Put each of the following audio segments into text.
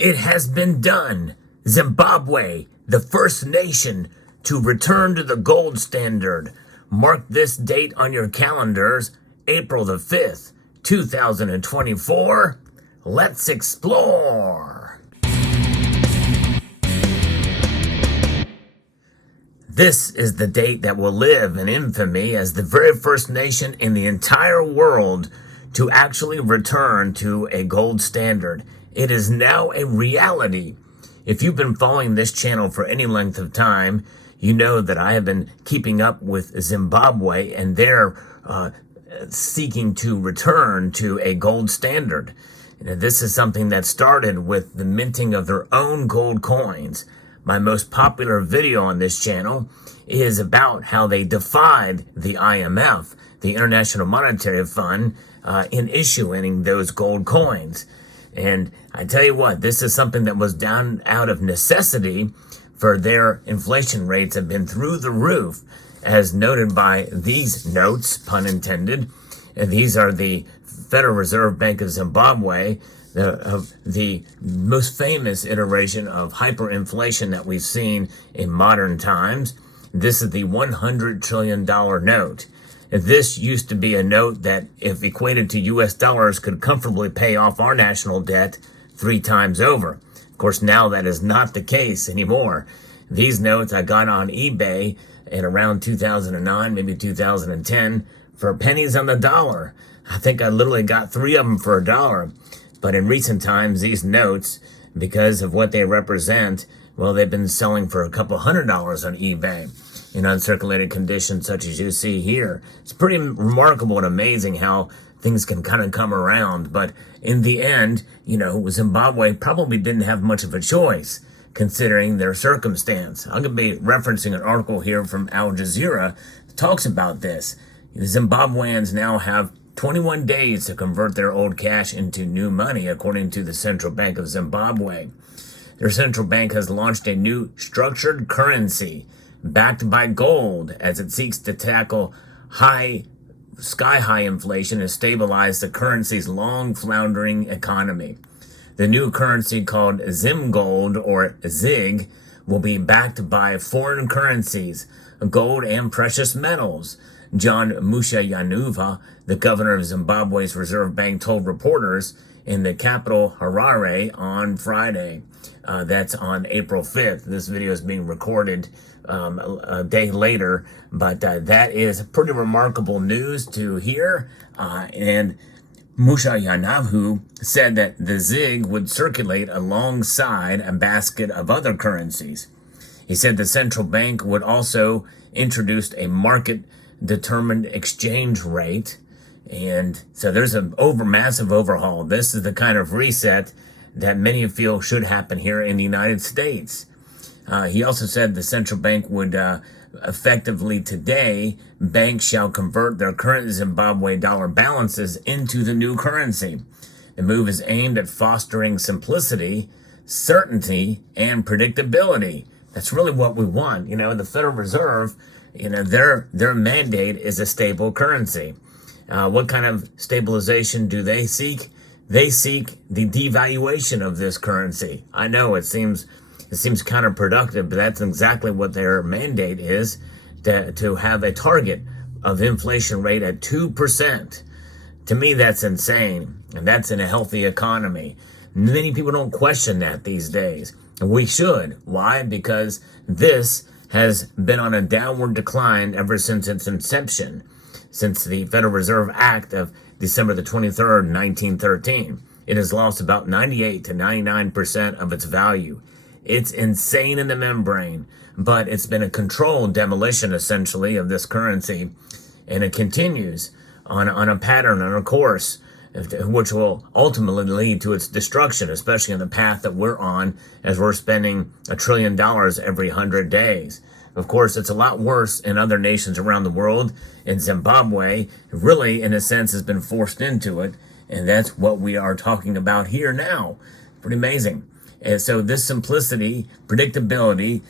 It has been done. Zimbabwe, the first nation to return to the gold standard. Mark this date on your calendars, April the 5th, 2024. Let's explore. This is the date that will live in infamy as the very first nation in the entire world to actually return to a gold standard. It is now a reality. If you've been following this channel for any length of time, you know that I have been keeping up with Zimbabwe and their seeking to return to a gold standard. This is something that started with the minting of their own gold coins. My most popular video on this channel is about how they defied the IMF, the International Monetary Fund, in issuing those gold coins. And I tell you what, this is something that was done out of necessity, for their inflation rates have been through the roof, as noted by these notes, pun intended. And these are the Federal Reserve Bank of Zimbabwe, the most famous iteration of hyperinflation that we've seen in modern times. This is the $100 trillion note. This used to be a note that, if equated to US dollars, could comfortably pay off our national debt 3 times over. Of course, now that is not the case anymore. These notes I got on eBay in around 2009, maybe 2010, for pennies on the dollar. I think I literally got 3 of them for $1. But in recent times, these notes, because of what they represent, well, they've been selling for a couple $100s on eBay in uncirculated conditions such as you see here. It's pretty remarkable and amazing how things can kind of come around. But in the end, Zimbabwe probably didn't have much of a choice considering their circumstance. I'm going to be referencing an article here from Al Jazeera that talks about this. The Zimbabweans now have 21 days to convert their old cash into new money, according to the Central Bank of Zimbabwe. Their central bank has launched a new structured currency backed by gold as it seeks to tackle sky-high inflation and stabilize the currency's long-floundering economy. The new currency, called Zimgold, or ZiG, will be backed by foreign currencies, gold and precious metals. John Mushayanuva, the governor of Zimbabwe's Reserve Bank, told reporters in the capital Harare on Friday. That's on April 5th. This video is being recorded a day later, but that is pretty remarkable news to hear. And Mushayanavu said that the ZiG would circulate alongside a basket of other currencies. He said the central bank would also introduce a market-determined exchange rate. And so there's an massive overhaul. This is the kind of reset that many feel should happen here in the United States. He also said the central bank would effectively today, banks shall convert their current Zimbabwe dollar balances into the new currency. The move is aimed at fostering simplicity, certainty, and predictability. That's really what we want. The Federal Reserve, their mandate is a stable currency. What kind of stabilization do they seek? They seek the devaluation of this currency. I know it seems counterproductive, but that's exactly what their mandate is, to have a target of inflation rate at 2%. To me, that's insane, and that's in a healthy economy. Many people don't question that these days, and we should. Why? Because this has been on a downward decline ever since its inception, since the Federal Reserve Act of December the 23rd, 1913. It has lost about 98 to 99% of its value. It's insane in the membrane, but it's been a controlled demolition, essentially, of this currency, and it continues on a pattern, on a course, which will ultimately lead to its destruction, especially on the path that we're on, as we're spending $1 trillion every 100 days. Of course, it's a lot worse in other nations around the world. In Zimbabwe, really, in a sense, has been forced into it, and that's what we are talking about here now. Pretty amazing. And so this simplicity, predictability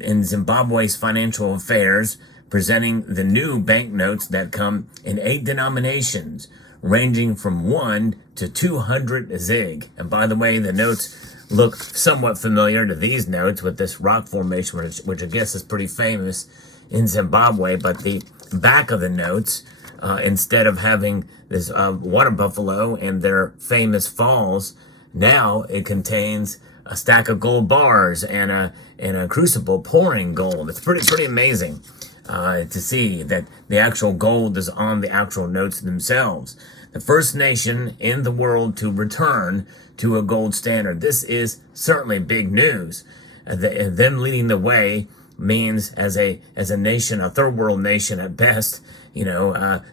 in Zimbabwe's financial affairs, presenting the new banknotes that come in 8 denominations, ranging from 1 to 200 ZiG. And by the way, the notes look somewhat familiar to these notes with this rock formation, which I guess is pretty famous in Zimbabwe. But the back of the notes, instead of having this water buffalo and their famous falls, now it contains a stack of gold bars and a crucible pouring gold. It's pretty amazing to see that the actual gold is on the actual notes themselves. The first nation in the world to return to a gold standard. This is certainly big news. Them leading the way means as a nation, a third world nation at best,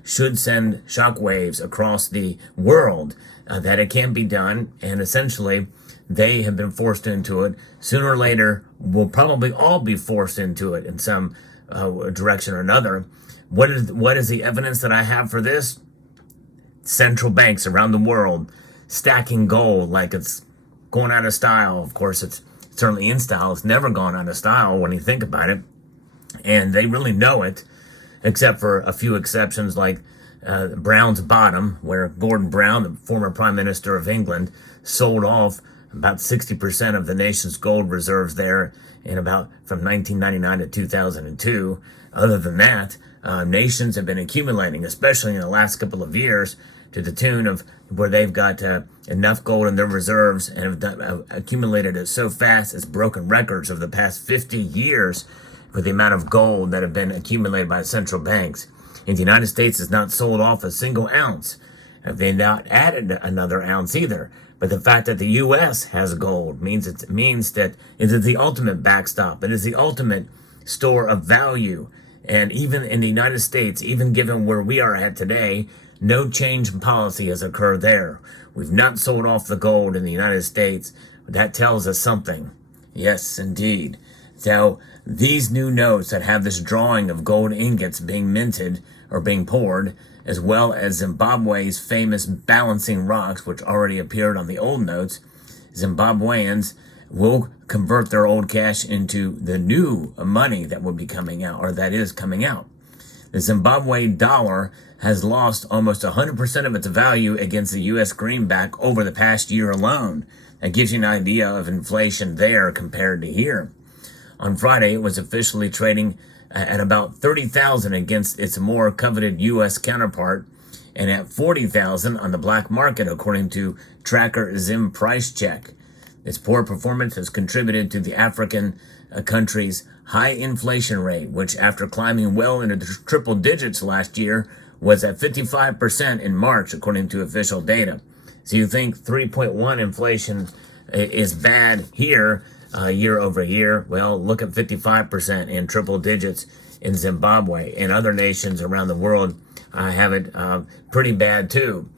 should send shockwaves across the world that it can be done. And essentially, they have been forced into it. Sooner or later, we'll probably all be forced into it in some direction or another. What is the evidence that I have for this? Central banks around the world stacking gold like it's going out of style. Of course, it's certainly in style. It's never gone out of style when you think about it. And they really know it, except for a few exceptions like Brown's Bottom, where Gordon Brown, the former Prime Minister of England, sold off about 60% of the nation's gold reserves there from 1999 to 2002. Other than that, nations have been accumulating, especially in the last couple of years, to the tune of where they've got enough gold in their reserves and have accumulated it so fast it's broken records of the past 50 years for the amount of gold that have been accumulated by central banks. And the United States has not sold off a single ounce. They've not added another ounce either. But the fact that the U.S. has gold means that it is the ultimate backstop. It is the ultimate store of value. And even in the United States, even given where we are at today, no change in policy has occurred there. We've not sold off the gold in the United States. That tells us something. Yes, indeed. So these new notes that have this drawing of gold ingots being minted or being poured, as well as Zimbabwe's famous balancing rocks, which already appeared on the old notes, Zimbabweans will convert their old cash into the new money that will be coming out, or that is coming out. The Zimbabwe dollar has lost almost 100% of its value against the U.S. greenback over the past year alone. That gives you an idea of inflation there compared to here. On Friday, it was officially trading at about 30,000 against its more coveted U.S. counterpart, and at 40,000 on the black market, according to tracker Zim Price Check. Its poor performance has contributed to the African country's high inflation rate, which, after climbing well into the triple digits last year, was at 55% in March, according to official data. So you think 3.1 inflation is bad here year over year? Well, look at 55% in triple digits in Zimbabwe. And other nations around the world have it pretty bad too.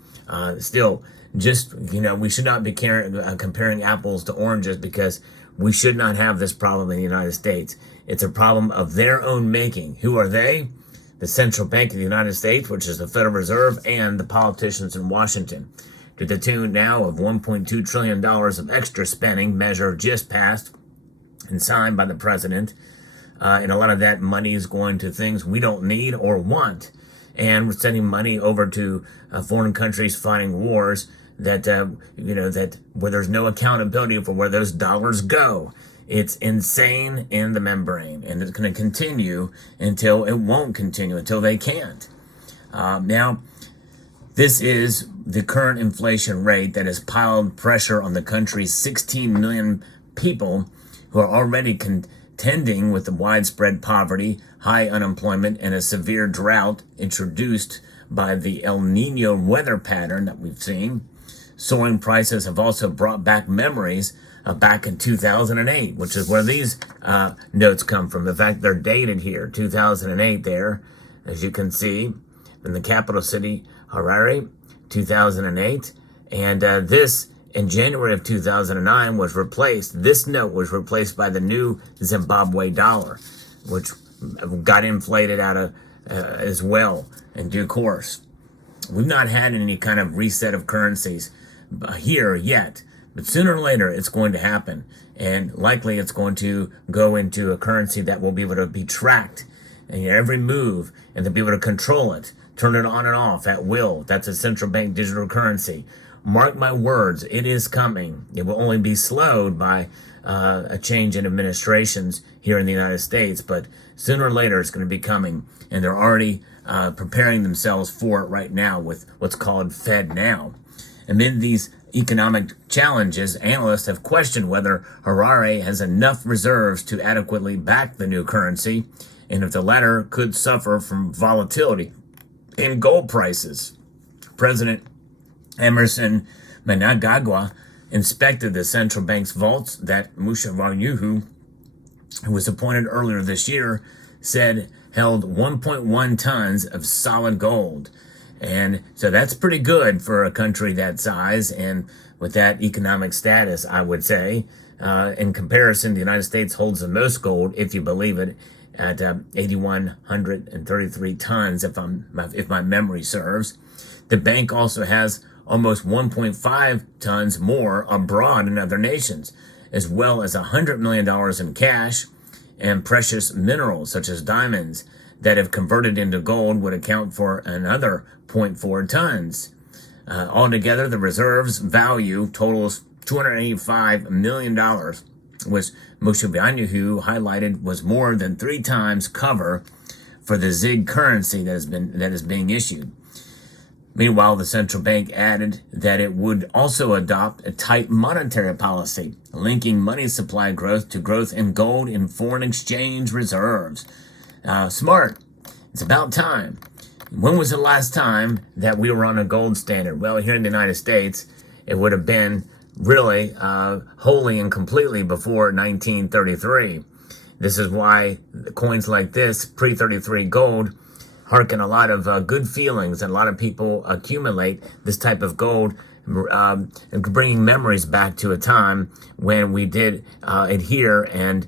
Still, we should not be comparing apples to oranges, because we should not have this problem in the United States. It's a problem of their own making. Who are they? The Central Bank of the United States, which is the Federal Reserve, and the politicians in Washington. To the tune now of $1.2 trillion of extra spending measure just passed and signed by the president. And a lot of that money is going to things we don't need or want. And we're sending money over to foreign countries fighting wars that where there's no accountability for where those dollars go. It's insane in the membrane, and it's going to continue until it won't continue, until they can't. Now, this is the current inflation rate that has piled pressure on the country's 16 million people who are already contending with the widespread poverty, high unemployment, and a severe drought introduced by the El Nino weather pattern that we've seen. Soaring prices have also brought back memories back in 2008, which is where these notes come from. In fact, they're dated here, 2008 there, as you can see, in the capital city, Harare, 2008. And this, in January of 2009, was replaced. This note was replaced by the new Zimbabwe dollar, which got inflated out of as well in due course. We've not had any kind of reset of currencies here yet, but sooner or later it's going to happen, and likely it's going to go into a currency that will be able to be tracked in every move, and they'll be able to control it, turn it on and off at will. That's a central bank digital currency. Mark my words, it is coming. It will only be slowed by a change in administrations here in the United States, but sooner or later it's going to be coming, and they're already preparing themselves for it right now with what's called Fed Now. Amid these economic challenges, analysts have questioned whether Harare has enough reserves to adequately back the new currency, and if the latter could suffer from volatility in gold prices. President Emerson Mnangagwa inspected the central bank's vaults that Museveni, who was appointed earlier this year, said held 1.1 tons of solid gold. And so that's pretty good for a country that size and with that economic status, I would say. In comparison, the United States holds the most gold, if you believe it, at 8,133 tons, if my memory serves. The bank also has almost 1.5 tons more abroad in other nations, as well as $100 million in cash, and precious minerals such as diamonds that, if converted into gold, would account for another 0.4 tons. Altogether, the reserves value totals $285 million, which Museveni highlighted was more than 3 times cover for the ZiG currency that is being issued. Meanwhile, the central bank added that it would also adopt a tight monetary policy, linking money supply growth to growth in gold and foreign exchange reserves. Smart. It's about time. When was the last time that we were on a gold standard? Well, here in the United States, it would have been really wholly and completely before 1933. This is why coins like this, pre-33 gold, harken a lot of good feelings, and a lot of people accumulate this type of gold, bringing memories back to a time when we did adhere and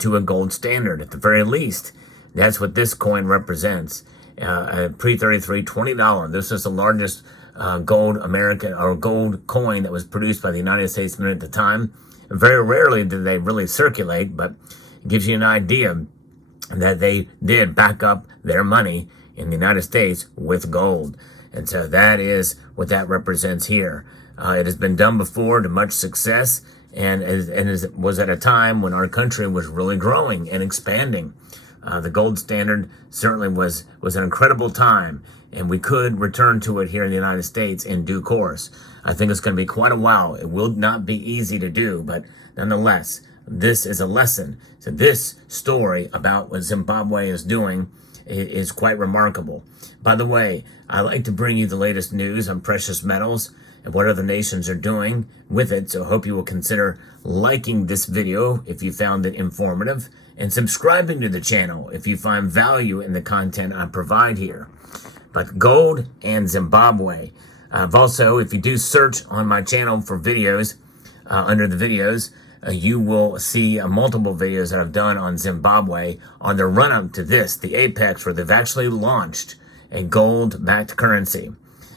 to a gold standard at the very least. That's what this coin represents. Pre-33, $20. This is the largest gold coin that was produced by the United States Mint at the time. Very rarely did they really circulate, but it gives you an idea that they did back up their money in the United States with gold. And so that is what that represents here. It has been done before to much success, and was at a time when our country was really growing and expanding. The gold standard certainly was an incredible time, and we could return to it here in the United States in due course. I think it's going to be quite a while. It will not be easy to do, but nonetheless, this is a lesson. So this story about what Zimbabwe is doing is quite remarkable. By the way, I like to bring you the latest news on precious metals and what other nations are doing with it, so I hope you will consider liking this video if you found it informative, and subscribing to the channel if you find value in the content I provide here. But gold and Zimbabwe. I've also, if you do search on my channel for videos, under the videos, you will see multiple videos that I've done on Zimbabwe on the run-up to this, the apex, where they've actually launched a gold-backed currency.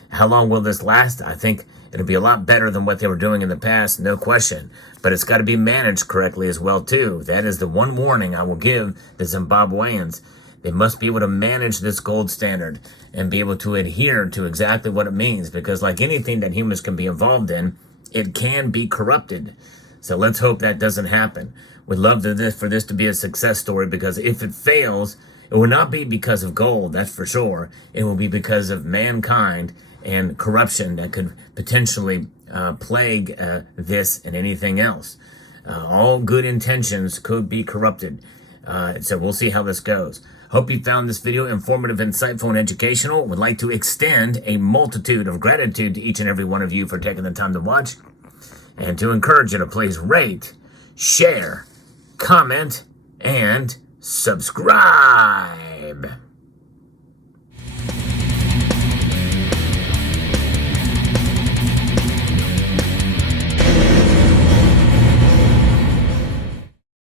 How long will this last? I think it'll be a lot better than what they were doing in the past, no question. But it's got to be managed correctly as well, too. That is the one warning I will give the Zimbabweans. They must be able to manage this gold standard and be able to adhere to exactly what it means, because like anything that humans can be involved in, it can be corrupted. So let's hope that doesn't happen. We'd love for this to be a success story, because if it fails, it will not be because of gold, that's for sure. It will be because of mankind and corruption that could potentially plague this and anything else. All good intentions could be corrupted. So we'll see how this goes. Hope you found this video informative, insightful, and educational. Would like to extend a multitude of gratitude to each and every one of you for taking the time to watch, and to encourage you to please rate, share, comment, and subscribe.